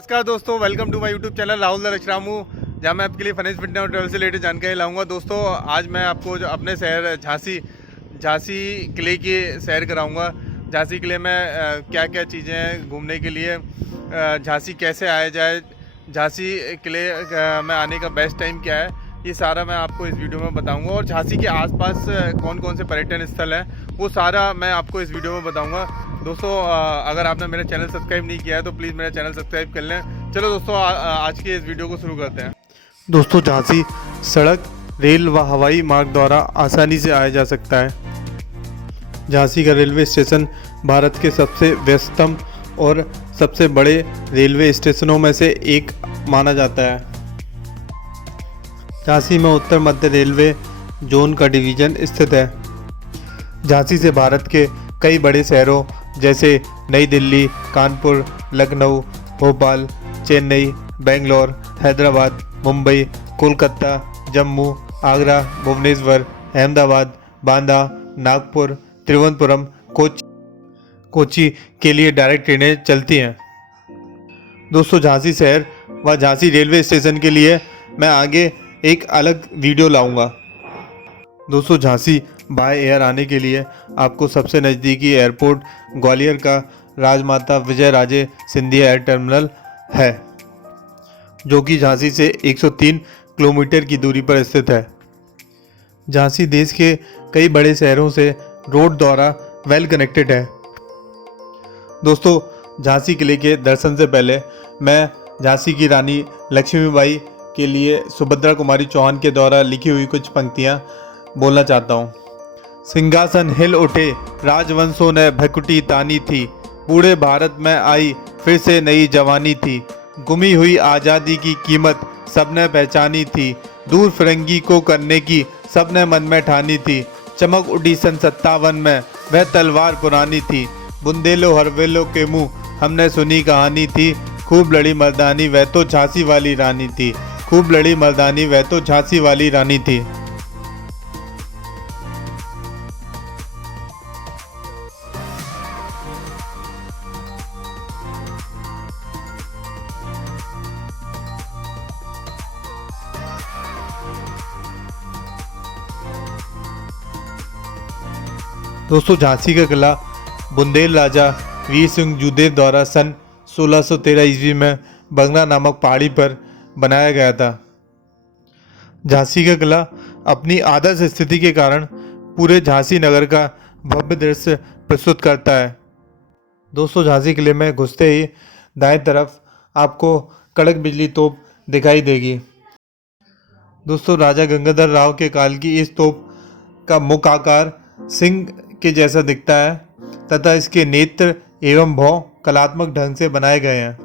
नमस्कार दोस्तों, welcome to my YouTube channel Rahul Darsharamu, जहाँ मैं आपके लिए फनेस फिटनेस और ट्रैवल से रिलेटेड जानकारी लाऊंगा। दोस्तों आज मैं आपको जो अपने शहर झांसी किले की सैर कराऊंगा। झांसी किले में क्या क्या चीज़ें हैं घूमने के लिए, झांसी कैसे आया जाए, झांसी किले में आने का बेस्ट टाइम क्या है, ये सारा मैं आपको इस वीडियो में बताऊंगा। और झांसी के आसपास कौन कौन से पर्यटन स्थल हैं वो सारा मैं आपको इस वीडियो में बताऊंगा। दोस्तों अगर आपने मेरा चैनल सब्सक्राइब नहीं किया है तो प्लीज़ मेरा चैनल सब्सक्राइब कर लें। चलो दोस्तों आज के इस वीडियो को शुरू करते हैं। दोस्तों झांसी सड़क, रेल व हवाई मार्ग द्वारा आसानी से आया जा सकता है। झांसी का रेलवे स्टेशन भारत के सबसे व्यस्ततम और सबसे बड़े रेलवे स्टेशनों में से एक माना जाता है। झांसी में उत्तर मध्य रेलवे जोन का डिवीज़न स्थित है। झांसी से भारत के कई बड़े शहरों जैसे नई दिल्ली, कानपुर, लखनऊ, भोपाल, चेन्नई, बेंगलोर, हैदराबाद, मुंबई, कोलकाता, जम्मू, आगरा, भुवनेश्वर, अहमदाबाद, बांदा, नागपुर, तिरुवनंतपुरम, कोच्चि के लिए डायरेक्ट ट्रेनें चलती हैं। दोस्तों झांसी शहर व झांसी रेलवे स्टेशन के लिए मैं आगे एक अलग वीडियो लाऊंगा। दोस्तों झांसी बाय एयर आने के लिए आपको सबसे नज़दीकी एयरपोर्ट ग्वालियर का राजमाता विजय राजे सिंधिया एयर टर्मिनल है, जो कि झांसी से 103 किलोमीटर की दूरी पर स्थित है। झांसी देश के कई बड़े शहरों से रोड द्वारा वेल कनेक्टेड है। दोस्तों झांसी किले के दर्शन से पहले मैं झांसी की रानी लक्ष्मीबाई के लिए सुभद्रा कुमारी चौहान के द्वारा लिखी हुई कुछ पंक्तियां बोलना चाहता हूँ। सिंहासन हिल उठे, राजवंशों ने भ्रकुटी तानी थी, बूढ़े भारत में आई फिर से नई जवानी थी, गुमी हुई आज़ादी की कीमत सबने पहचानी थी, दूर फिरंगी को करने की सबने मन में ठानी थी, चमक उठी सन 57 में वह तलवार पुरानी थी, बुंदेलो हरवेलो के मुँह हमने सुनी कहानी थी, खूब लड़ी मर्दानी वह तो झांसी वाली रानी थी, खूब लड़ी मर्दानी वह तो झांसी वाली रानी थी। दोस्तों झांसी का किला बुंदेल राजा वीर सिंह जूदेव द्वारा सन 1613 ईस्वी में बंगला नामक पहाड़ी पर बनाया गया था। झांसी का किला अपनी आदर्श स्थिति के कारण पूरे झांसी नगर का भव्य दृश्य प्रस्तुत करता है। दोस्तों झांसी किले में घुसते ही दाएं तरफ आपको कड़क बिजली तोप दिखाई देगी। दोस्तों राजा गंगाधर राव के काल की इस तोप का मुख आकार सिंह के जैसा दिखता है तथा इसके नेत्र एवं भौं कलात्मक ढंग से बनाए गए हैं।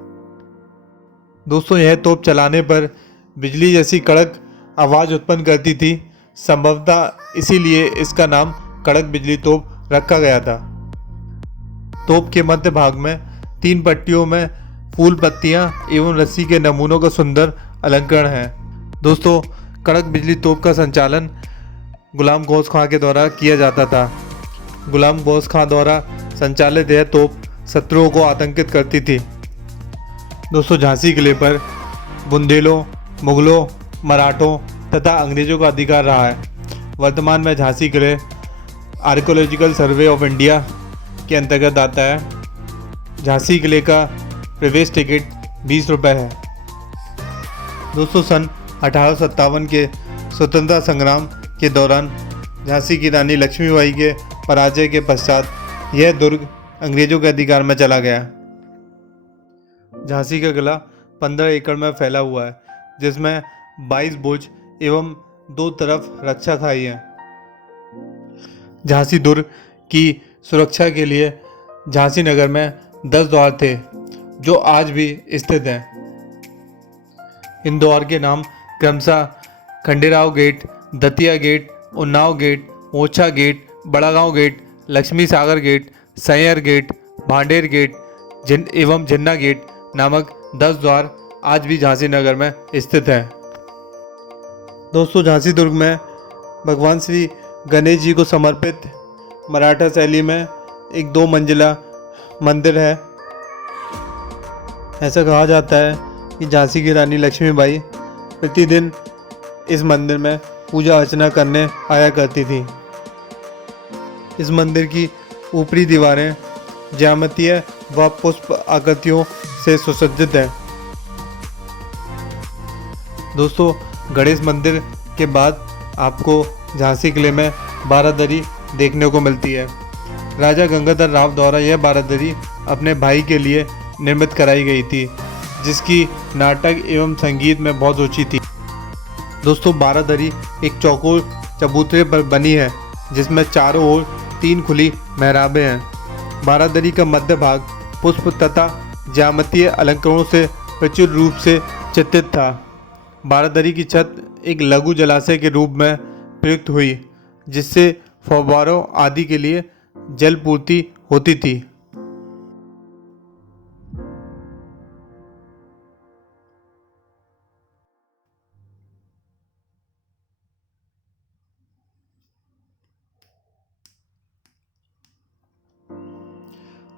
दोस्तों यह तोप चलाने पर बिजली जैसी कड़क आवाज़ उत्पन्न करती थी, संभवतः इसीलिए इसका नाम कड़क बिजली तोप रखा गया था। तोप के मध्य भाग में 3 पट्टियों में फूल पत्तियां एवं रस्सी के नमूनों का सुंदर अलंकरण है। दोस्तों कड़क बिजली तोप का संचालन गुलाम गौस खां के द्वारा किया जाता था। गुलाम गौस खां द्वारा संचालित यह तोप शत्रुओं को आतंकित करती थी। दोस्तों झांसी किले पर बुंदेलों, मुगलों, मराठों तथा अंग्रेजों का अधिकार रहा है। वर्तमान में झांसी किले आर्कियोलॉजिकल सर्वे ऑफ इंडिया के अंतर्गत आता है। झांसी किले का प्रवेश टिकट 20 रुपये है। दोस्तों सन 1857 के स्वतंत्रता संग्राम के दौरान झांसी की रानी लक्ष्मीबाई के पराजय के पश्चात यह दुर्ग अंग्रेजों के अधिकार में चला गया। झांसी का किला 15 एकड़ में फैला हुआ है, जिसमें 22 बुर्ज एवं 2 तरफ रक्षा खाई है। झांसी दुर्ग की सुरक्षा के लिए झांसी नगर में 10 द्वार थे, जो आज भी स्थित हैं। इन द्वार के नाम क्रमशः Khanderao gate, Datia gate, Unnao gate, Orchha gate, Badagaon gate, Lakshmi Sagar gate, Saiyar gate, Bhander gate एवं जिन्ना गेट नामक 10 द्वार आज भी झांसी नगर में स्थित हैं। दोस्तों झांसी दुर्ग में भगवान श्री गणेश जी को समर्पित मराठा शैली में एक 2 मंजिला मंदिर है। ऐसा कहा जाता है कि झांसी की रानी लक्ष्मीबाई प्रतिदिन इस मंदिर में पूजा अर्चना करने आया करती थी। इस मंदिर की ऊपरी दीवारें ज्यामितीय व पुष्प आकृतियों से सुसज्जित हैं। दोस्तों, गणेश मंदिर के बाद आपको झांसी किले में बारादरी देखने को मिलती है। राजा गंगाधर राव द्वारा यह बारादरी अपने भाई के लिए निर्मित कराई गई थी, जिसकी नाटक एवं संगीत में बहुत रुचि थी। दोस्तों, बारादरी एक चौकोर चबूतरे पर बनी है, जिसमें चारों ओर 3 खुली मेहराबें हैं। बारादरी का मध्य भाग पुष्प तथा ज्यामितीय अलंकरणों से प्रचुर रूप से चित्रित था। बारादरी की छत एक लघु जलाशय के रूप में प्रयुक्त हुई, जिससे फव्वारों आदि के लिए जल पूर्ति होती थी।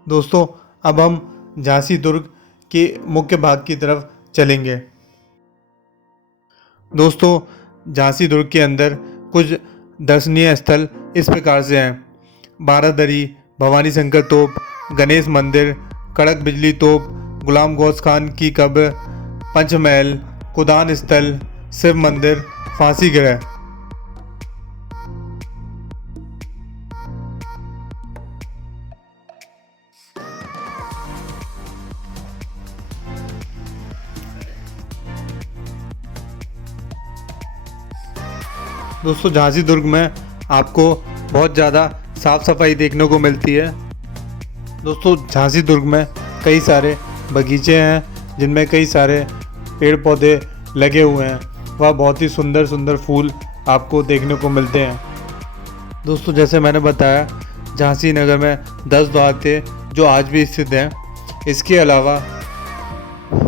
दोस्तों, अब हम झांसी दुर्ग के मुख्य भाग की तरफ चलेंगे। दोस्तों, झांसी दुर्ग के अंदर कुछ दर्शनीय स्थल इस प्रकार से हैं: बारादरी, भवानी शंकर तोप, गणेश मंदिर, कड़क बिजली तोप, गुलाम गौस खान की कब्र, पंचमहल, कुदान स्थल, शिव मंदिर, फांसी गृह। दोस्तों, झांसी दुर्ग में आपको बहुत ज़्यादा साफ़ सफाई देखने को मिलती है। दोस्तों, झांसी दुर्ग में कई सारे बगीचे हैं, जिनमें कई सारे पेड़ पौधे लगे हुए हैं। वह बहुत ही सुंदर सुंदर फूल आपको देखने को मिलते हैं। दोस्तों, जैसे मैंने बताया, झांसी नगर में 10 द्वार थे, जो आज भी स्थित हैं। इसके अलावा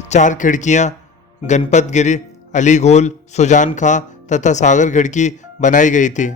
4 खिड़कियाँ गणपत गिरी, अलीगोल, सुजान खां तथा सागर खिड़की बनाई गई थी।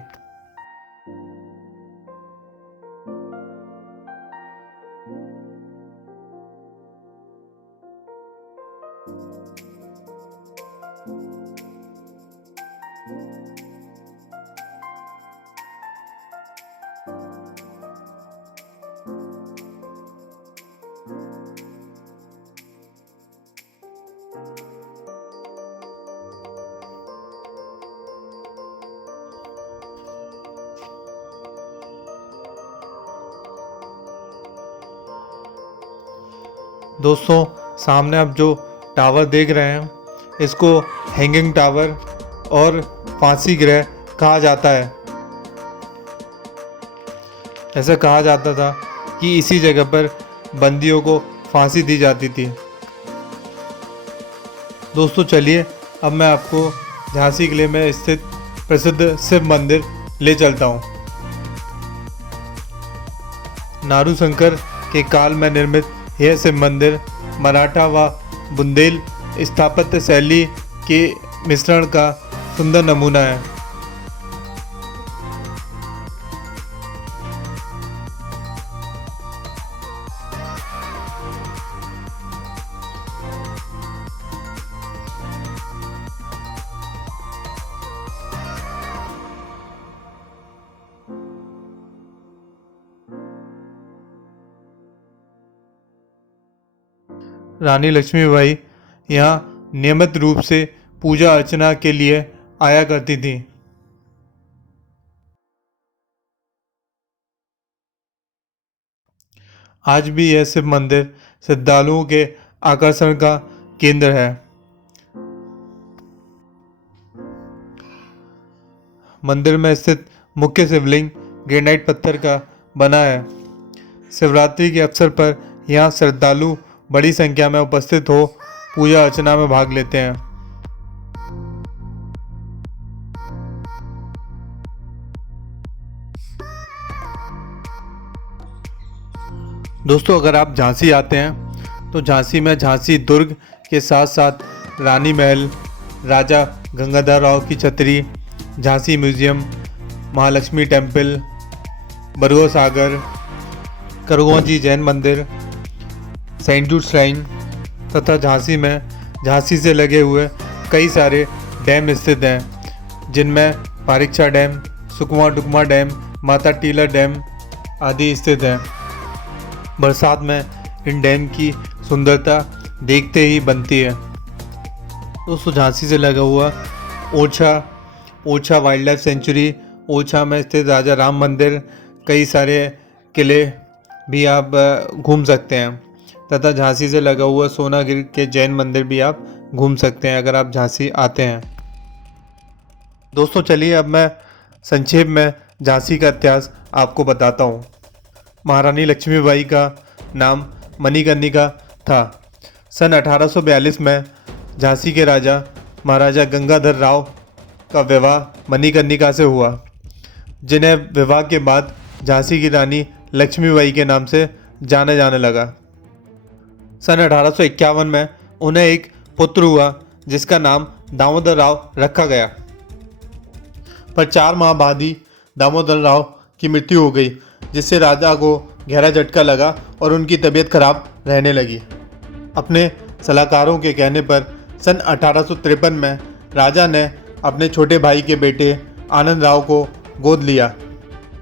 दोस्तों, सामने आप जो टावर देख रहे हैं, इसको हैंगिंग टावर और फांसी गृह कहा जाता है। ऐसा कहा जाता था कि इसी जगह पर बंदियों को फांसी दी जाती थी। दोस्तों, चलिए अब मैं आपको झांसी किले में स्थित प्रसिद्ध शिव मंदिर ले चलता हूँ। नारू शंकर के काल में निर्मित यह शिव मंदिर मराठा व बुंदेल स्थापत्य शैली के मिश्रण का सुंदर नमूना है। रानी लक्ष्मीबाई यहाँ नियमित रूप से पूजा अर्चना के लिए आया करती थी। आज भी यह शिव मंदिर श्रद्धालुओं के आकर्षण का केंद्र है। मंदिर में स्थित मुख्य शिवलिंग ग्रेनाइट पत्थर का बना है। शिवरात्रि के अवसर पर यहाँ श्रद्धालु बड़ी संख्या में उपस्थित हो पूजा अर्चना में भाग लेते हैं। दोस्तों, अगर आप झांसी आते हैं तो झांसी में झांसी दुर्ग के साथ साथ रानी महल, राजा गंगाधर राव की छतरी, झांसी म्यूजियम, महालक्ष्मी टेम्पल, बरगो सागर, करगोजी जैन मंदिर, सेंट जूड श्राइन, तथा झांसी से लगे हुए कई सारे डैम स्थित हैं, जिनमें पारीक्षा dam, Sukma डुकमा dam, Mata Tila dam आदि स्थित हैं। बरसात में इन डैम की सुंदरता देखते ही बनती है। दोस्तों, झांसी से लगा हुआ Orchha wild life sanctuary, Orchha में स्थित राजा राम मंदिर, कई सारे किले भी आप घूम सकते हैं तथा झांसी से लगा हुआ सोनागिर के जैन मंदिर भी आप घूम सकते हैं अगर आप झांसी आते हैं। दोस्तों, चलिए अब मैं संक्षेप में झांसी का इतिहास आपको बताता हूँ। महारानी लक्ष्मीबाई का नाम मणिकर्णिका था। सन 1842 में झांसी के राजा महाराजा गंगाधर राव का विवाह मणिकर्णिका से हुआ, जिन्हें विवाह के बाद झांसी की रानी लक्ष्मीबाई के नाम से जाना जाने लगा। सन 1851 में उन्हें एक पुत्र हुआ जिसका नाम दामोदर राव रखा गया, पर 4 माह बाद ही दामोदर राव की मृत्यु हो गई, जिससे राजा को गहरा झटका लगा और उनकी तबीयत खराब रहने लगी। अपने सलाहकारों के कहने पर सन 1853 में राजा ने अपने छोटे भाई के बेटे आनंद राव को गोद लिया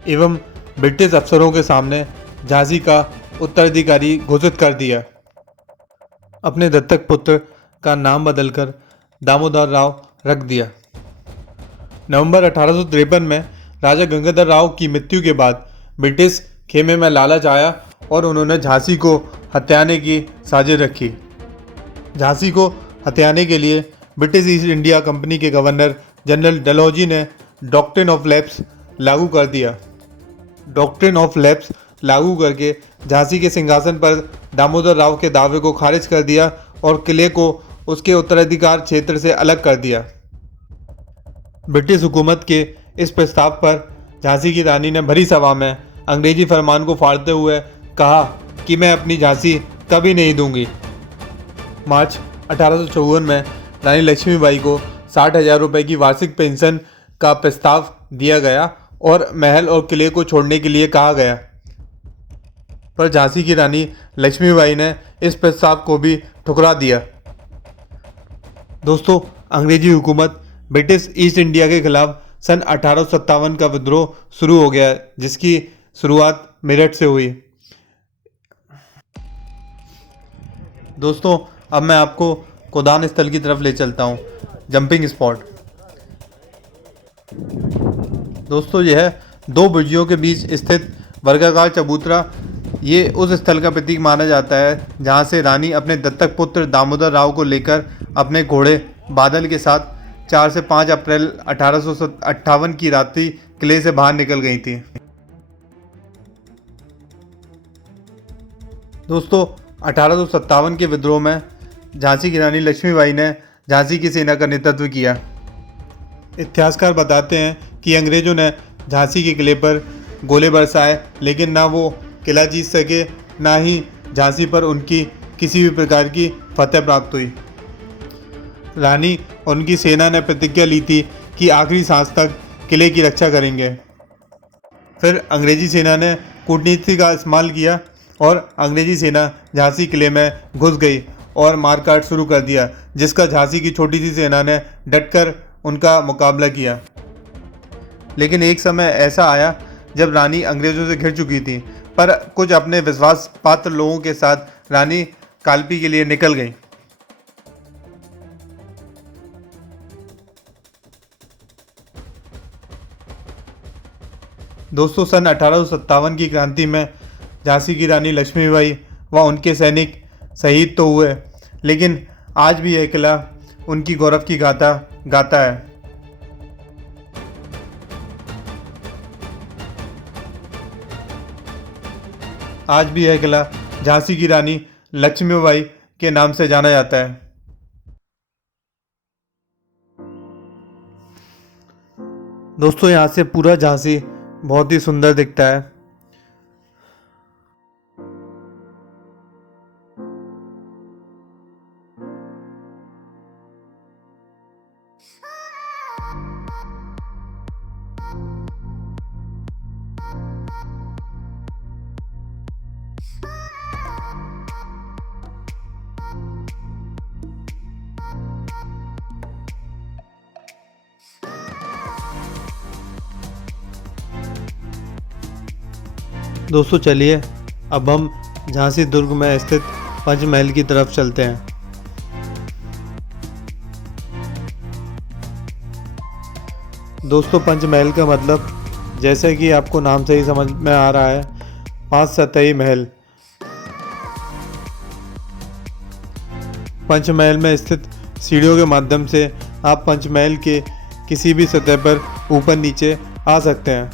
एवं ब्रिटिश अफसरों के सामने झांसी का उत्तराधिकारी घोषित कर दिया। अपने दत्तक पुत्र का नाम बदलकर दामोदर राव रख दिया। नवंबर 1853 में राजा गंगाधर राव की मृत्यु के बाद ब्रिटिश खेमे में लालच आया और उन्होंने झांसी को हथियाने की साजिश रखी। झांसी को हथियाने के लिए ब्रिटिश ईस्ट इंडिया कंपनी के गवर्नर जनरल डलहौजी ने डॉक्ट्रिन ऑफ लैप्स लागू कर दिया। डॉक्ट्रिन ऑफ लैप्स लागू करके झांसी के सिंहासन पर दामोदर राव के दावे को खारिज कर दिया और किले को उसके उत्तराधिकार क्षेत्र से अलग कर दिया। ब्रिटिश हुकूमत के इस प्रस्ताव पर झांसी की रानी ने भरी सभा में अंग्रेजी फरमान को फाड़ते हुए कहा कि मैं अपनी झांसी कभी नहीं दूंगी। मार्च 1854 में रानी लक्ष्मीबाई को 60,000 रुपये की वार्षिक पेंशन का प्रस्ताव दिया गया और महल और किले को छोड़ने के लिए कहा गया, पर झांसी की रानी लक्ष्मीबाई ने इस प्रस्ताव को भी ठुकरा दिया। दोस्तों, अंग्रेजी हुकूमत ब्रिटिश ईस्ट इंडिया के खिलाफ सन 1857 का विद्रोह शुरू हो गया, जिसकी शुरुआत मेरठ से हुई। दोस्तों, अब मैं आपको गोदान स्थल की तरफ ले चलता हूँ, जंपिंग स्पॉट। दोस्तों, यह 2 बुर्जियों के बीच स्थित वर्गाकार चबूतरा ये उस स्थल का प्रतीक माना जाता है जहाँ से रानी अपने दत्तक पुत्र दामोदर राव को लेकर अपने घोड़े बादल के साथ 4 से 5 अप्रैल 1858 की रात्रि किले से बाहर निकल गई थी। दोस्तों, 1857 के विद्रोह में झांसी की रानी लक्ष्मीबाई ने झांसी की सेना का नेतृत्व किया। इतिहासकार बताते हैं कि अंग्रेजों ने झांसी के किले पर गोले बरसाए, लेकिन ना वो किला जीत सके, ना ही झांसी पर उनकी किसी भी प्रकार की फतह प्राप्त हुई। रानी और उनकी सेना ने प्रतिज्ञा ली थी कि आखिरी सांस तक किले की रक्षा करेंगे। फिर अंग्रेजी सेना ने कूटनीति का इस्तेमाल किया और अंग्रेजी सेना झांसी किले में घुस गई और मारकाट शुरू कर दिया, जिसका झांसी की छोटी सी सेना ने डटकर उनका मुकाबला किया। लेकिन एक समय ऐसा आया जब रानी अंग्रेजों से घिर चुकी थी, पर कुछ अपने विश्वास पात्र लोगों के साथ रानी कालपी के लिए निकल गई। दोस्तों, सन 1857 की क्रांति में झांसी की रानी लक्ष्मीबाई व उनके सैनिक शहीद तो हुए, लेकिन आज भी यह किला उनकी गौरव की गाथा गाता है। आज भी यह किला झांसी की रानी लक्ष्मीबाई के नाम से जाना जाता है। दोस्तों, यहाँ से पूरा झांसी बहुत ही सुंदर दिखता है। दोस्तों चलिए अब हम झांसी दुर्ग में स्थित पंचमहल की तरफ चलते हैं। दोस्तों पंचमहल का मतलब जैसे कि आपको नाम से ही समझ में आ रहा है, 5 सतही महल। पंचमहल में स्थित सीढ़ियों के माध्यम से आप पंचमहल के किसी भी सतह पर ऊपर नीचे आ सकते हैं।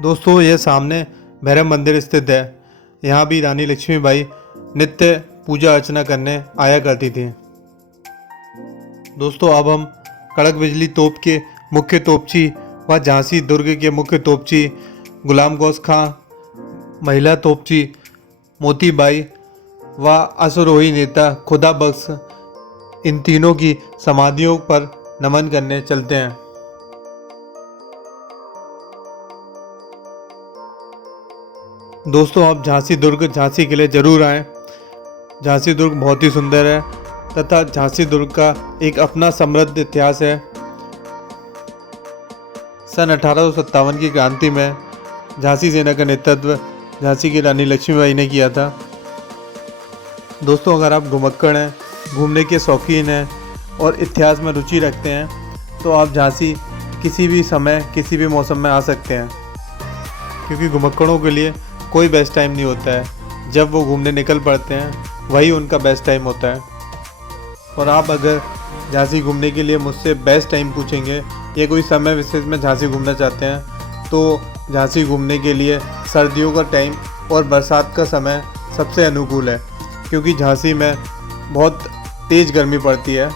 दोस्तों ये सामने भैरव मंदिर स्थित है। यहाँ भी रानी लक्ष्मीबाई नित्य पूजा अर्चना करने आया करती थी। दोस्तों अब हम कड़क बिजली तोप के मुख्य तोपची व झांसी दुर्ग के मुख्य तोपची गुलाम गौस खां, महिला तोपची मोतीबाई व अश्वरोही नेता खुदा बख्श, इन तीनों की समाधियों पर नमन करने चलते हैं। दोस्तों आप झांसी दुर्ग झांसी के लिए ज़रूर आएँ। झांसी दुर्ग बहुत ही सुंदर है तथा झांसी दुर्ग का एक अपना समृद्ध इतिहास है। सन 1857 की क्रांति में झांसी सेना का नेतृत्व झांसी की रानी लक्ष्मीबाई ने किया था। दोस्तों अगर आप घुमक्कड़ हैं, घूमने के शौकीन हैं और इतिहास में रुचि रखते हैं तो आप झांसी किसी भी समय किसी भी मौसम में आ सकते हैं, क्योंकि घुमक्कड़ों के लिए कोई बेस्ट टाइम नहीं होता है। जब वो घूमने निकल पड़ते हैं वही उनका बेस्ट टाइम होता है। और आप अगर झांसी घूमने के लिए मुझसे बेस्ट टाइम पूछेंगे या कोई समय विशेष में झांसी घूमना चाहते हैं तो झांसी घूमने के लिए सर्दियों का टाइम और बरसात का समय सबसे अनुकूल है, क्योंकि झांसी में बहुत तेज़ गर्मी पड़ती है।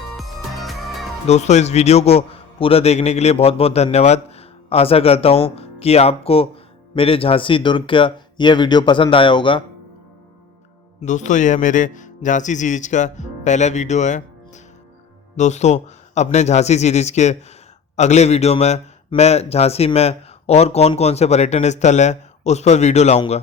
दोस्तों इस वीडियो को पूरा देखने के लिए बहुत बहुत धन्यवाद। आशा करता हूँ कि आपको मेरे झांसी दुर्ग का यह वीडियो पसंद आया होगा। दोस्तों यह मेरे झांसी सीरीज का पहला वीडियो है। दोस्तों अपने झांसी सीरीज के अगले वीडियो में मैं झांसी में और कौन कौन से पर्यटन स्थल हैं उस पर वीडियो लाऊंगा।